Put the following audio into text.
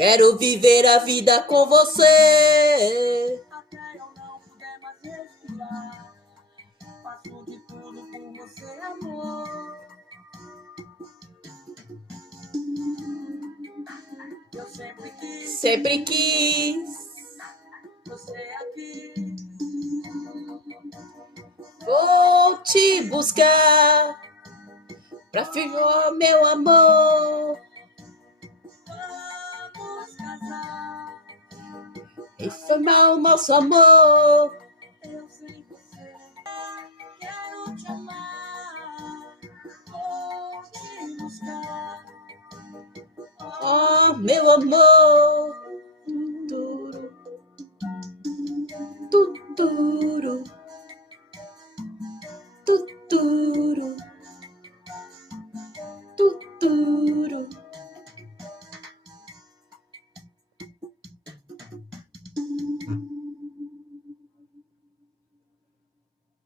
Quero viver a vida com você. Até eu não puder mais respirar. Faço de tudo por você, amor. Eu Sempre quis você aqui. vou te buscar pra firmar meu amor Vamos casar. e firmar o nosso amor. Eu sem você quero te amar. Vou te buscar. Oh, meu amor. Tuturu, tuturu, tuturu.